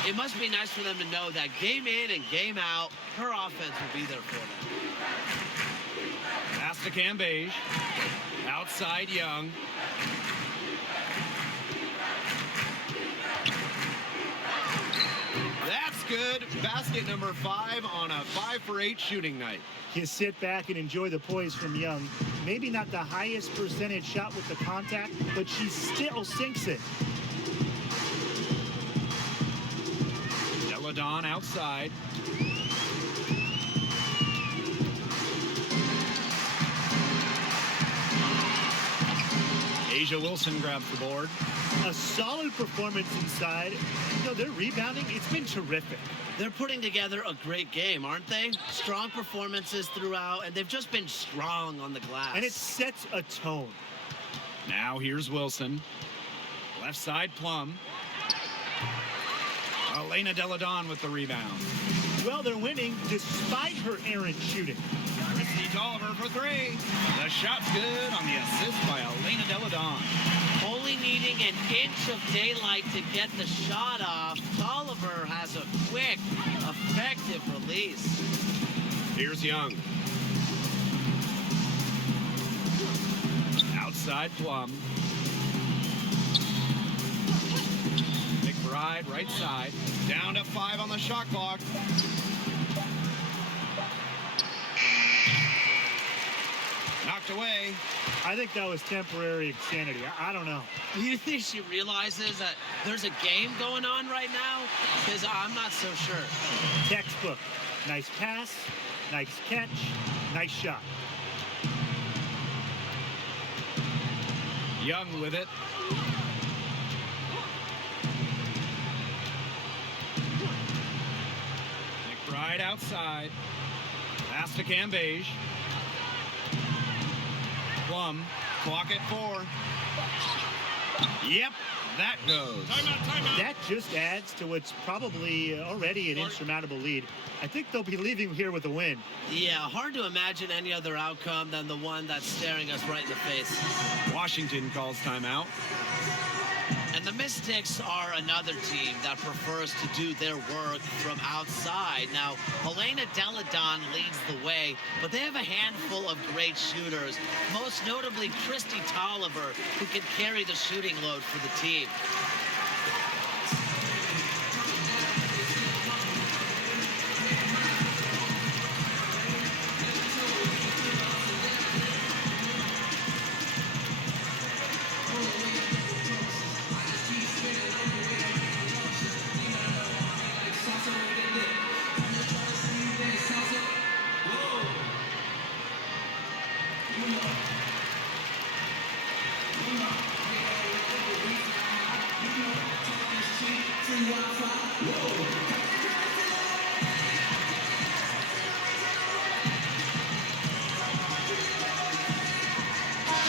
It must be nice for them to know that game in and game out, her offense will be there for them. Pass to Cambage. Outside Young. That's good. Basket number 5 on a 5 for 8 shooting night. You sit back and enjoy the poise from Young. Maybe not the highest percentage shot with the contact, but she still sinks it. Deladon outside. Asia Wilson grabs the board. A solid performance inside. Their rebounding, it's been terrific. They're putting together a great game, aren't they? Strong performances throughout, and they've just been strong on the glass. And it sets a tone. Now here's Wilson. Left side, Plum. Elena Deladon with the rebound. Well, they're winning despite her errant shooting. Christy Tolliver for three. The shot's good on the assist by Elena Deladon. Only needing an inch of daylight to get the shot off. Tolliver has a quick, effective release. Here's Young. Outside Plum. McBride, right side. Down to 5 on the shot clock. Knocked away. I think that was temporary insanity. I don't know. Do you think she realizes that there's a game going on right now? Because I'm not so sure. Textbook. Nice pass, nice catch, nice shot. Young with it. McBride outside. Pass to Cambage. Plum, clock at 4. Yep, that goes. Timeout. That just adds to what's probably already an insurmountable lead. I think they'll be leaving here with a win. Yeah, hard to imagine any other outcome than the one that's staring us right in the face. Washington calls timeout. And the Mystics are another team that prefers to do their work from outside. Now, Helena Deladon leads the way, but they have a handful of great shooters, most notably Christy Tolliver, who can carry the shooting load for the team.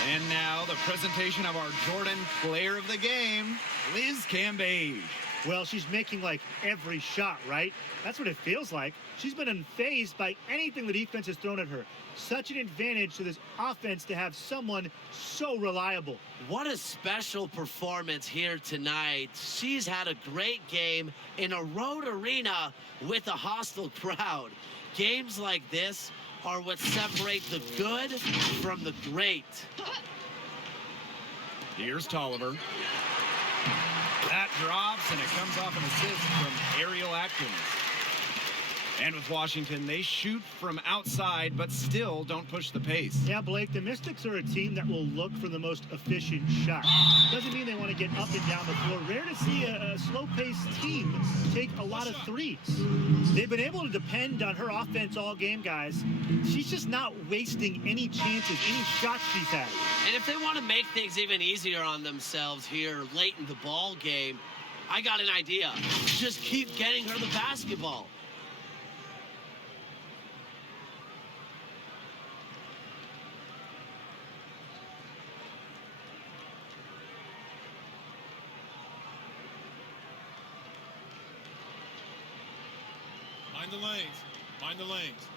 And now the presentation of our Jordan player of the game, Liz Cambage. Well, she's making like every shot, right? That's what it feels like. She's been unfazed by anything the defense has thrown at her. Such an advantage to this offense to have someone so reliable. What a special performance here tonight. She's had a great game in a road arena with a hostile crowd. Games like this are what separate the good from the great. Here's Tolliver. That drops, and it comes off an assist from Ariel Atkins. And with Washington, they shoot from outside, but still don't push the pace. Yeah, Blake, the Mystics are a team that will look for the most efficient shot. Doesn't mean they want to get up and down the floor. Rare to see a slow-paced team take a lot of threes. They've been able to depend on her offense all game, guys. She's just not wasting any chances, any shots she's had. And if they want to make things even easier on themselves here late in the ball game, I got an idea. Just keep getting her the basketball. Mind the lanes. Mind the lanes.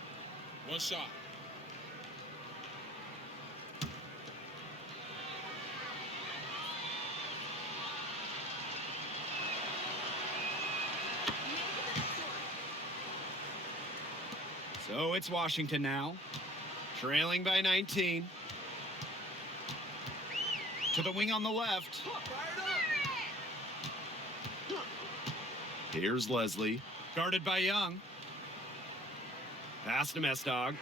One shot. So it's Washington now, trailing by 19. To the wing on the left. Here's Leslie, guarded by Young. Pass to Mestog.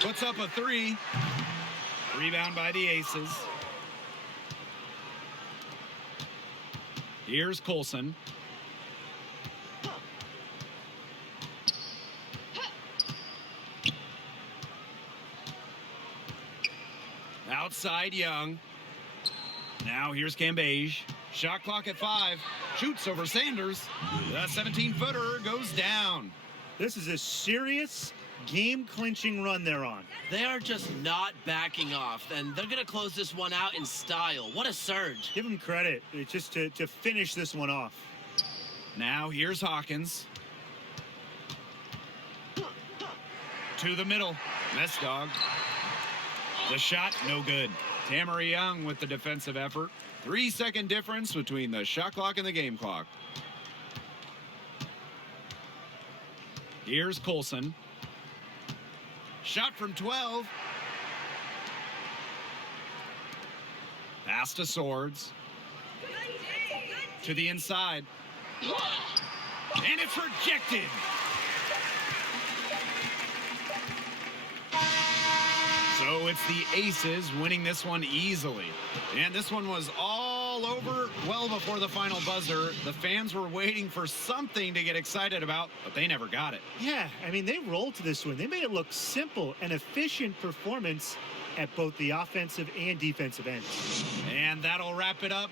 Puts up a 3. Rebound by the Aces. Here's Colson. Outside Young. Now here's Cambage. Shot clock at 5. Shoots over Sanders. The 17-footer goes down. This is a serious game-clinching run they're on. They are just not backing off, and they're going to close this one out in style. What a surge. Give them credit. It's just to finish this one off. Now here's Hawkins. To the middle. Mess dog. The shot, no good. Tamara Young with the defensive effort. 3-second difference between the shot clock and the game clock. Here's Colson. Shot from 12. Pass to Swords. To the inside. And it's rejected. So it's the Aces winning this one easily. And this one was all over well before the final buzzer. The fans were waiting for something to get excited about, but they never got it. Yeah, I mean, they rolled to this win. They made it look simple and efficient performance at both the offensive and defensive ends. And that'll wrap it up